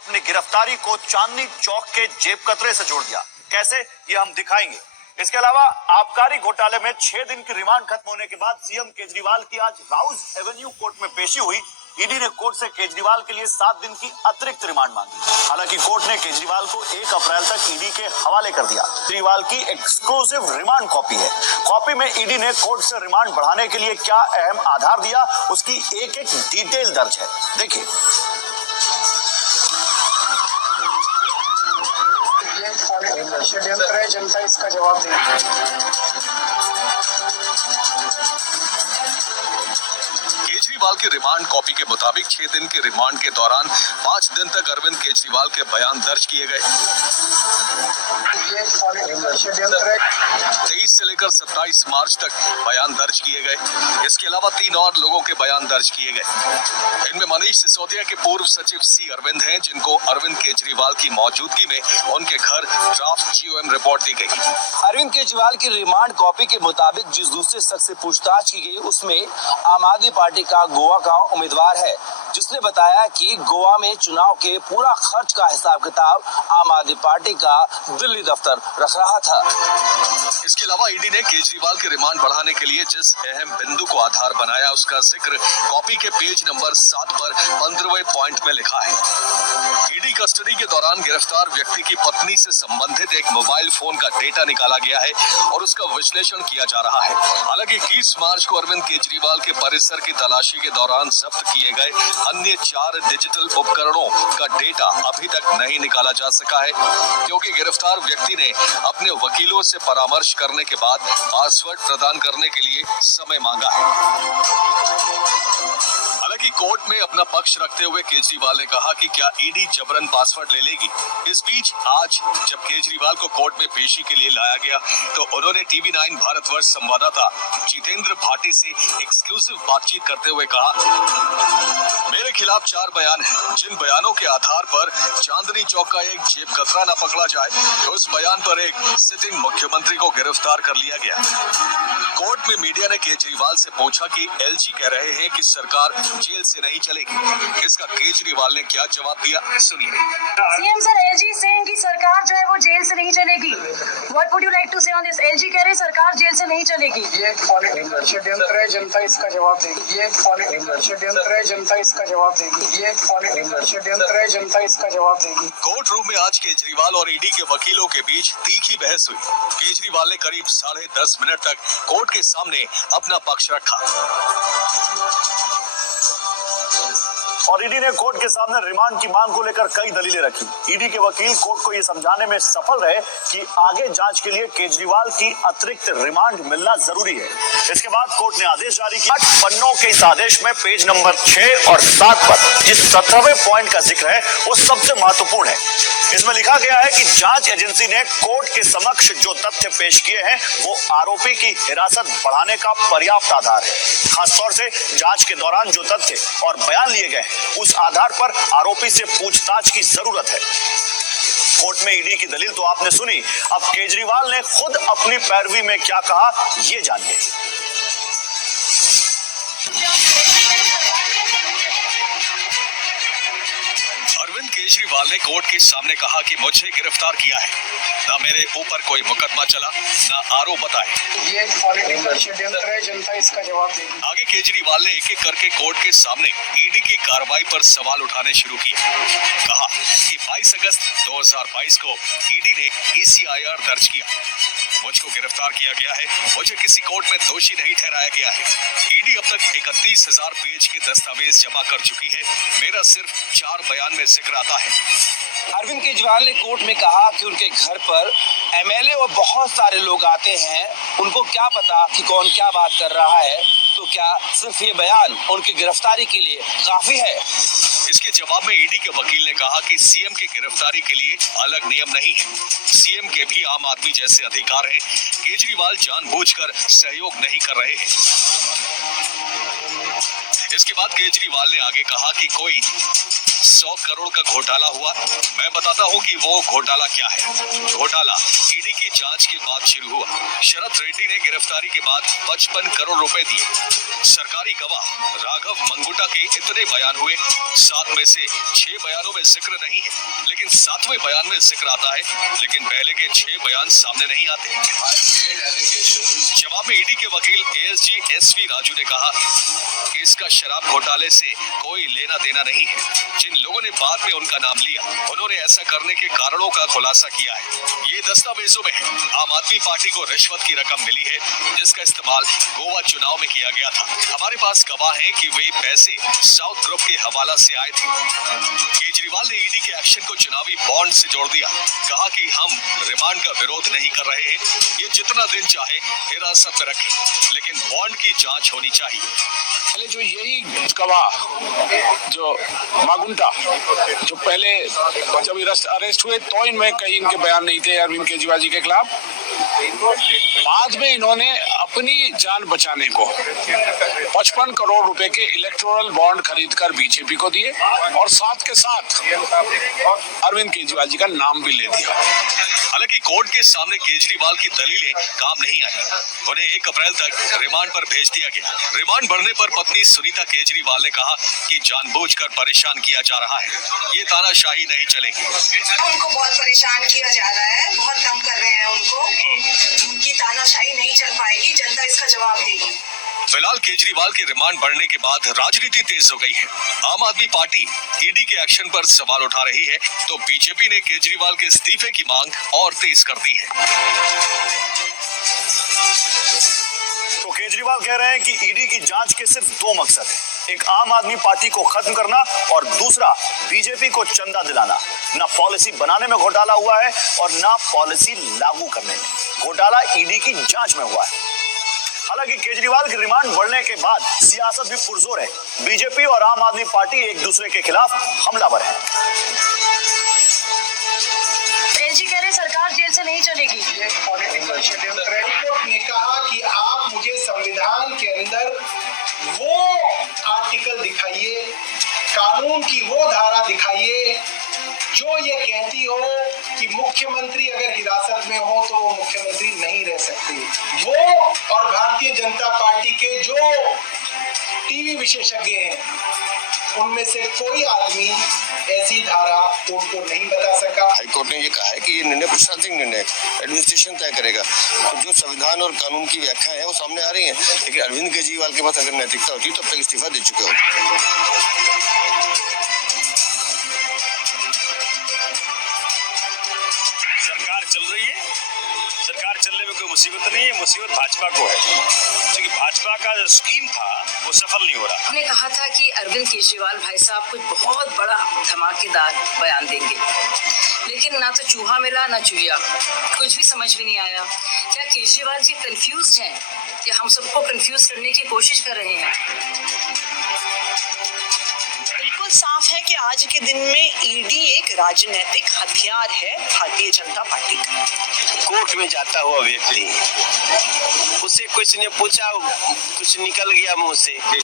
अपनी गिरफ्तारी को चांदनी चौक के जेब कतरे से जोड़ दिया। कैसे, ये हम दिखाएंगे। इसके अलावा आबकारी घोटाले में 6 दिन की रिमांड खत्म होने के बाद सीएम केजरीवाल की आज राउज एवेन्यू कोर्ट में पेशी हुई। ईडी ने कोर्ट से केजरीवाल के लिए 7 दिन की अतिरिक्त रिमांड मांगी। हालांकि कोर्ट ने केजरीवाल को 1 अप्रैल तक ईडी के हवाले कर दिया। केजरीवाल की एक्सक्लूसिव रिमांड कॉपी है। कॉपी में ईडी ने कोर्ट से रिमांड बढ़ाने के लिए क्या अहम आधार दिया, उसकी एक एक डिटेल दर्ज है। देखिए, षड्यंत्र है, जनता इसका जवाब देगी। केजरीवाल की रिमांड कॉपी के मुताबिक 6 दिन के रिमांड के दौरान 5 दिन तक अरविंद केजरीवाल के बयान दर्ज किए गए। 23 से लेकर 27 मार्च तक बयान दर्ज किए गए। इसके अलावा 3 और लोगों के बयान दर्ज किए गए। इनमें मनीष सिसोदिया के पूर्व सचिव सी अरविंद हैं, जिनको अरविंद केजरीवाल की मौजूदगी में उनके घर ड्राफ्ट जीओएम रिपोर्ट दी गई। अरविंद केजरीवाल की रिमांड कॉपी के मुताबिक जिस दूसरे शख्स से पूछताछ की गई, उसमें आम आदमी पार्टी का गोवा का उम्मीदवार है, जिसने बताया कि गोवा में चुनाव के पूरा खर्च का हिसाब किताब आम आदमी पार्टी का दिल्ली दफ्तर रख रहा था। इसके अलावा ईडी ने केजरीवाल के रिमांड बढ़ाने के लिए जिस अहम बिंदु को आधार बनाया, उसका जिक्र कॉपी के पेज नंबर 7 पर 15वें पॉइंट में लिखा है। ईडी कस्टडी के दौरान गिरफ्तार व्यक्ति की पत्नी से संबंधित एक मोबाइल फोन का डेटा निकाला गया है और उसका विश्लेषण किया जा रहा है। हालांकि 21 मार्च को अरविंद केजरीवाल के परिसर की तलाशी के दौरान जब्त किए गए अन्य 4 डिजिटल उपकरणों का डेटा अभी तक नहीं निकाला जा सका है, क्योंकि गिरफ्तार व्यक्ति ने अपने वकीलों से परामर्श करने के बाद पासवर्ड प्रदान करने के लिए समय मांगा है। हालांकि कोर्ट में अपना पक्ष रखते हुए केजरीवाल ने कहा कि क्या ईडी जबरन पासवर्ड ले लेगी। इस बीच आज जब केजरीवाल को कोर्ट में पेशी के लिए लाया गया, तो उन्होंने टीवी9 भारतवर्ष संवाददाता जितेंद्र भाटी से एक्सक्लूसिव बातचीत करते हुए कहा, मेरे खिलाफ 4 बयान हैं। जिन बयानों के आधार पर चांदनी चौक का एक जेब कतरा न पकड़ा जाए, तो उस बयान पर एक सिटिंग मुख्यमंत्री को गिरफ्तार कर लिया गया। कोर्ट में मीडिया ने केजरीवाल से पूछा कि एलजी कह रहे हैं कि सरकार जेल से नहीं चलेगी। इसका केजरीवाल ने क्या जवाब दिया, सुनिए। सीएम सर, एलजी सेइंग कि सरकार जो है वो जेल से नहीं चलेगी। What would you like to say on this? LG कह रहे सरकार जेल से नहीं चलेगी। ये षड्यंत्र है, जनता इसका जवाब देगी। ये षड्यंत्र है, जनता इसका जवाब देगी। ये षड्यंत्र है, जनता इसका जवाब देगी। कोर्ट रूम में आज केजरीवाल और ईडी के वकीलों के बीच तीखी बहस हुई। केजरीवाल ने करीब 10.5 मिनट तक कोर्ट के सामने अपना पक्ष रखा और ईडी ने कोर्ट के सामने रिमांड की मांग को लेकर कई दलीलें रखी। ईडी के वकील कोर्ट को यह समझाने में सफल रहे कि आगे जांच के लिए केजरीवाल की अतिरिक्त रिमांड मिलना जरूरी है। इसके बाद कोर्ट ने आदेश जारी किया। 8 पन्नों के इस आदेश में पेज नंबर 6 और 7 पर जिस 17वें पॉइंट का जिक्र है, वो सबसे महत्वपूर्ण है। इसमें लिखा गया है कि जांच एजेंसी ने कोर्ट के समक्ष जो तथ्य पेश किए हैं, वो आरोपी की हिरासत बढ़ाने का पर्याप्त आधार है। खासतौर से जांच के दौरान जो तथ्य और बयान लिए गए, उस आधार पर आरोपी से पूछताछ की जरूरत है। कोर्ट में ईडी की दलील तो आपने सुनी, अब केजरीवाल ने खुद अपनी पैरवी में क्या कहा, ये जानिए। केजरीवाल ने कोर्ट के सामने कहा कि मुझे गिरफ्तार किया है, ना मेरे ऊपर कोई मुकदमा चला, ना आरोप बताए। ये षड्यंत्र है, जनता इसका जवाब देगी। आगे केजरीवाल ने एक एक करके कोर्ट के सामने ईडी की कार्रवाई पर सवाल उठाने शुरू किए। कहा कि 22 अगस्त 2022 को ईडी ने ECIR दर्ज किया। मुझको गिरफ्तार किया गया है, मुझे किसी कोर्ट में दोषी नहीं ठहराया गया है। ईडी अब तक 31,000 पेज के दस्तावेज जमा कर चुकी है। मेरा सिर्फ 4 बयान में जिक्र आता है। अरविंद केजरीवाल ने कोर्ट में कहा कि उनके घर पर एमएलए और बहुत सारे लोग आते हैं, उनको क्या पता कि कौन क्या बात कर रहा है, तो क्या सिर्फ ये बयान उनकी गिरफ्तारी के लिए काफी है? इसके जवाब में ईडी के वकील ने कहा कि सीएम की गिरफ्तारी के लिए अलग नियम नहीं है। सीएम के भी आम आदमी जैसे अधिकार हैं। केजरीवाल जानबूझकर सहयोग नहीं कर रहे हैं। इसके बाद केजरीवाल ने आगे कहा कि कोई 100 करोड़ का घोटाला हुआ। मैं बताता हूं कि वो घोटाला क्या है। घोटाला ईडी की जांच के बाद शुरू हुआ। शरद रेड्डी ने गिरफ्तारी के बाद 55 करोड़ रुपए दिए। सरकारी गवाह राघव मंगुटा के इतने बयान हुए, 7 में से 6 बयानों में जिक्र नहीं है, लेकिन 7वें बयान में जिक्र आता है, लेकिन पहले के 6 बयान सामने नहीं आते। जवाब में ईडी के वकील एएसजी एसवी राजू ने कहा कि इसका शराब घोटाले से कोई लेना देना नहीं है। जिन लोगों ने बाद में उनका नाम लिया, उन्होंने ऐसा करने के कारणों का खुलासा किया है। ये दस्तावेजों में है। आम आदमी पार्टी को रिश्वत की रकम मिली है, जिसका इस्तेमाल गोवा चुनाव में किया गया था। हमारे पास गवाह हैं कि वे पैसे साउथ ग्रुप के हवाला से आए थे। केजरीवाल ने ईडी के एक्शन को चुनावी बॉन्ड से जोड़ दिया। कहा कि हम रिमांड का विरोध नहीं कर रहे हैं, ये जितना दिन चाहे हिरासत में रखें, लेकिन बॉन्ड की जांच होनी चाहिए। पहले जो यही गवाह जो मागुंटा जो पहले जब अरेस्ट हुए तो इनमें कहीं इनके बयान नहीं थे अरविंद केजरीवाल जी के खिलाफ। बाद में इन्होंने अपनी जान बचाने को 55 करोड़ रुपए के इलेक्टोरल बॉन्ड खरीदकर बीजेपी को दिए और साथ के साथ अरविंद केजरीवाल जी का नाम भी ले दिया। हालांकि कोर्ट के सामने केजरीवाल की दलीलें काम नहीं आई। उन्हें 1 अप्रैल तक रिमांड पर भेज दिया गया। रिमांड बढ़ने पर पत्नी सुनीता केजरीवाल ने कहा कि जानबूझकर परेशान किया जा रहा है, ये तानाशाही नहीं चलेगी। उनको बहुत परेशान किया जा रहा है, बहुत तंग कर रहे हैं उनको। उनकी तानाशाही नहीं चल पाएगी, जनता इसका जवाब देगी। फिलहाल केजरीवाल के रिमांड बढ़ने के बाद राजनीति तेज हो गई है। आम आदमी पार्टी ईडी के एक्शन पर सवाल उठा रही है, तो बीजेपी ने केजरीवाल के इस्तीफे की मांग और तेज कर दी है। तो केजरीवाल कह रहे हैं कि ईडी की जांच के सिर्फ 2 मकसद है, एक आम आदमी पार्टी को खत्म करना और दूसरा बीजेपी को चंदा दिलाना। ना पॉलिसी बनाने में घोटाला हुआ है और ना पॉलिसी लागू करने में। घोटाला ईडी की जांच में हुआ है। हालांकि केजरीवाल की रिमांड बढ़ने के बाद सियासत भी पुरजोर है। बीजेपी और आम आदमी पार्टी एक दूसरे के खिलाफ हमलावर है। एलजी कह रहे सरकार जेल से नहीं चलेगी। ये पॉलिटिकल षड्यंत्र है। कोर्ट ने कहा कि आप मुझे संविधान के अंदर वो आर्टिकल दिखाइए, कानून की वो धारा दिखाइए जो ये कहती हो कि मुख्यमंत्री अगर हिरासत में हो तो वो मुख्यमंत्री नहीं रह सकते। वो और भारतीय जनता पार्टी के जो टीवी विशेषज्ञ हैं, उनमें से कोई आदमी ऐसी धारा कोर्ट को नहीं बता सका। हाईकोर्ट ने ये कहा है कि ये निर्णय प्रशासनिक निर्णय एडमिनिस्ट्रेशन तय करेगा। तो जो संविधान और कानून की व्याख्या है वो सामने आ रही है, लेकिन अरविंद केजरीवाल के पास अगर नैतिकता होती तो अब तक इस्तीफा दे चुके होते। सरकार चल रही है, सरकार चलने में कोई मुसीबत नहीं है, मुसीबत भाजपा को है, क्योंकि भाजपा का जो स्कीम था वो सफल नहीं हो रहा। हमने कहा था कि अरविंद केजरीवाल भाई साहब कुछ बहुत बड़ा धमाकेदार बयान देंगे, लेकिन ना तो चूहा मिला ना चूहिया, कुछ भी समझ में नहीं आया। क्या केजरीवाल जी कंफ्यूज्ड हैं या हम सबको कंफ्यूज करने की कोशिश कर रहे हैं? बिल्कुल साफ है कि आज के दिन में ईडी एक राजनीतिक हथियार है भारतीय जनता पार्टी का। कोर्ट में जाता हुआ व्यक्ति, उससे कुछ ने पूछा, कुछ निकल गया मुंह से।